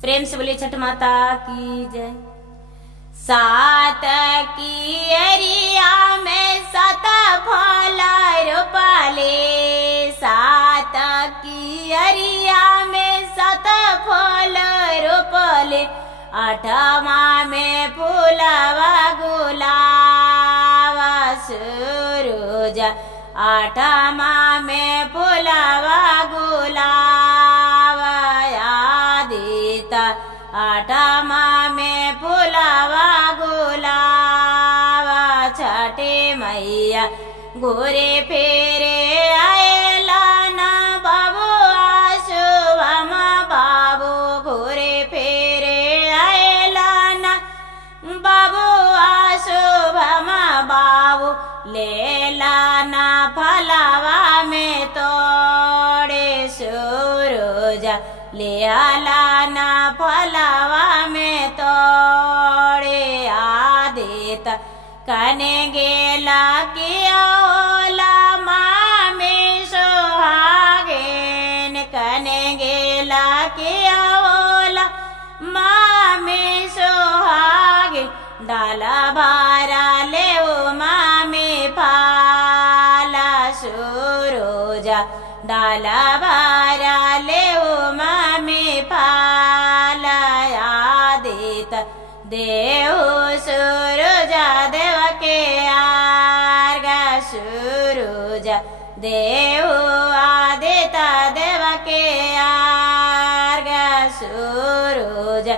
प्रेम से बोलिए छठ माता की जय। सात की अरिया में सात फल रोपले, सात की अरिया में सात फल रोपले, आठवा में फूलवा गुलाब सूरज, आठवा में फूलवा गुलाब आदित्य, आठवा में फूलवा गुलाब छठी मैया घूरे फेरे आएला ना बाबू शुभम बाबू घूरे फेरे आएला ना बाबू शुभम बाबू लेला ना फलवा में तोड़े सूरज, ले आला ना फलवा में तोड़े आदित्य, कने गेला किया होला माँ में सोहागेन, कने गेला किया होला माँ में सोहागेन, डाला भारा ले माँ में फाला सूरज, डाला भारा ले माँ में फाला आदित्य, देव सूरज देव के आर्गा सूरज, देव आदित्य देव के आर्गा सूरज,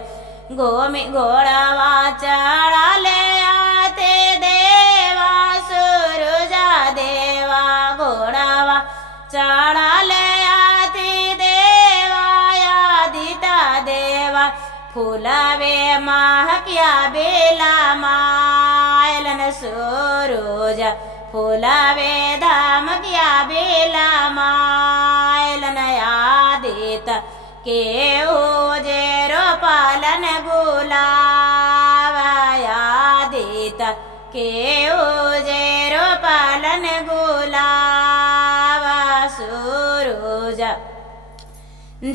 घोड़ावा चढ़ा ले आते देवा सूरज देवा, घोड़ावा चढ़ा ले आते देवा आदित्य देवा, फूलवे महकिया बेला मायलन सूरज, फूलवे धामकिया बेला मायलन आदित्य, के जे रोपलन गुलाब आदित्य, के जे रोपलन गुलाब सूरज,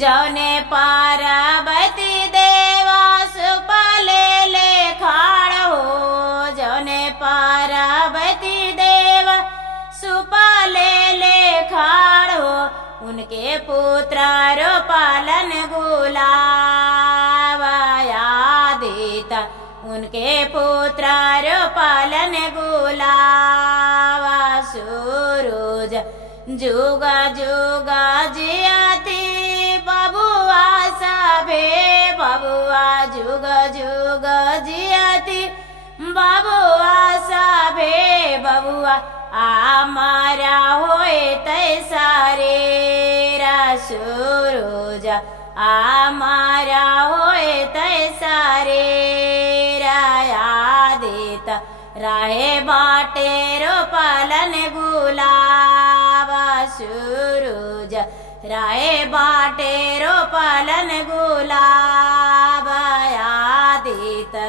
जौने पार्वती देवा सुपले ले खाड़ हो, जौने पार्वती देवा सुपले ले खाड़ हो, उनके पुत्र रोपलन गुलाब आदित्य, उनके पुत्र रोपलन गुलाब सूरज, जुगा जुगा जियाती बबुआ सभे, बबुआ जुग जुग जियाती बबुआ सभे, बबुआ आमारा होए तैसारे सूरज, आमारा होए तैसारे आदित्य, राहे बाटे रोपलन गुलाब सूरज, राहे बाटे रोपलन गुलाब आदित्य।